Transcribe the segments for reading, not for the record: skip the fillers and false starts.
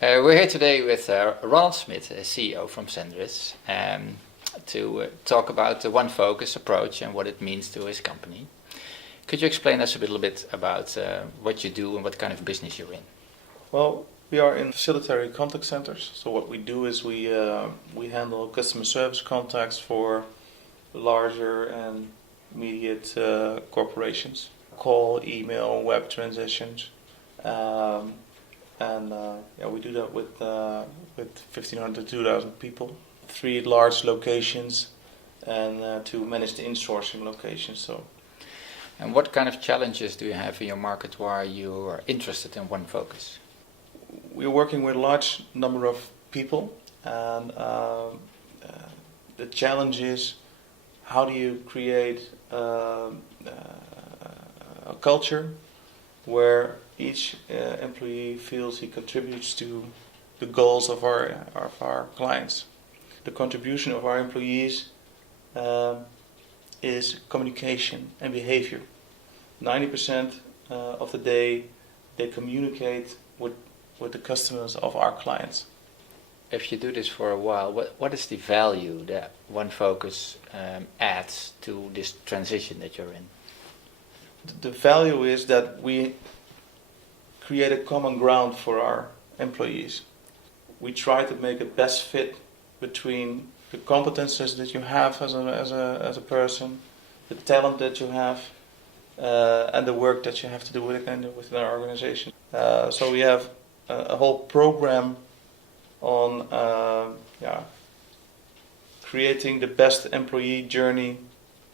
We're here today with Ronald Smit, CEO from Cendris, to talk about the 1FOCUS approach and what it means to his company. Could you explain us a little bit about what you do and what kind of business you're in? Well, we are in facilitatory contact centers. So what we do is we handle customer service contacts for larger and immediate corporations. Call, email, web transitions. We do that with 1,500 to 2,000 people. 3 large locations and 2 managed insourcing locations. And what kind of challenges do you have in your market why you are interested in 1FOCUS? We're working with a large number of people, and the challenge is how do you create a culture where each employee feels he contributes to the goals of our clients. The contribution of our employees is communication and behavior. 90% of the day they communicate with the customers of our clients. If you do this for a while, what is the value that 1FOCUS adds to this transition that you're in? The value is that we create a common ground for our employees. We try to make a best fit between the competences that you have as a person, the talent that you have, and the work that you have to do within our organization. So we have a whole program on creating the best employee journey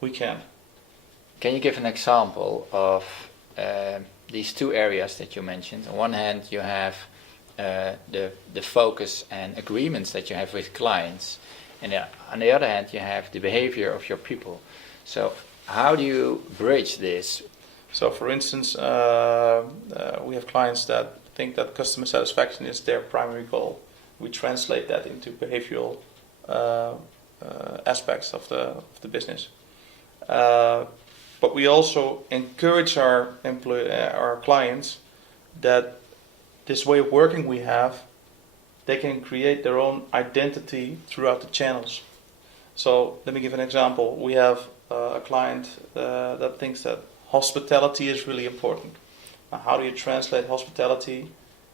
we can. Can you give an example of these 2 areas that you mentioned? On one hand, you have the focus and agreements that you have with clients, and on the other hand, you have the behavior of your people. So how do you bridge this? So for instance, we have clients that think that customer satisfaction is their primary goal. We translate that into behavioral aspects of the business. But we also encourage our clients that this way of working we have, they can create their own identity throughout the channels. So let me give an example. We have a client that thinks that hospitality is really important. Now, how do you translate hospitality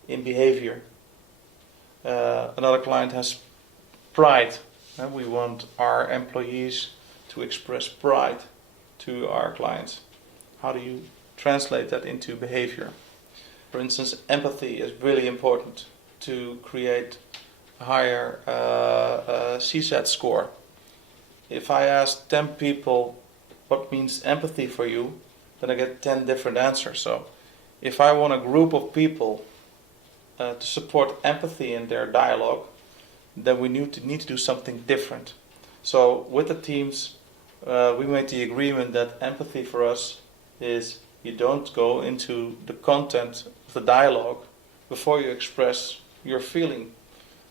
in behavior? Another client has pride. We want our employees to express pride to our clients. How do you translate that into behavior? For instance, empathy is really important to create a higher CSAT score. If I ask 10 people what means empathy for you, then I get 10 different answers. So if I want a group of people to support empathy in their dialogue, then we need to do something different. So with the teams, we made the agreement that empathy for us is you don't go into the content of the dialogue before you express your feeling,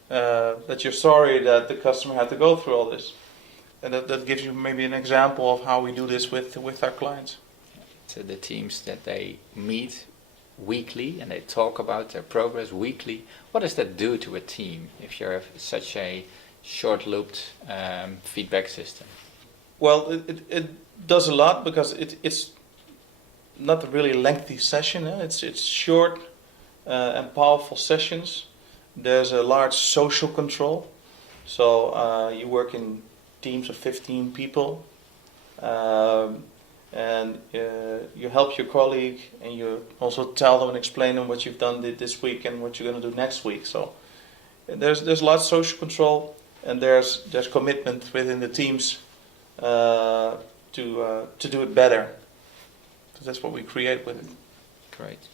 that you're sorry that the customer had to go through all this. And that gives you maybe an example of how we do this with our clients. So the teams that they meet weekly and they talk about their progress weekly, what does that do to a team if you have such a short-looped feedback system? Well, it does a lot because it's not a really lengthy session. It's short and powerful sessions. There's a large social control. So you work in teams of 15 people, and you help your colleague, and you also tell them and explain them what you've done this week and what you're going to do next week. So there's a lot of social control, and there's commitment within the teams to do it better. So that's what we create with it. Great.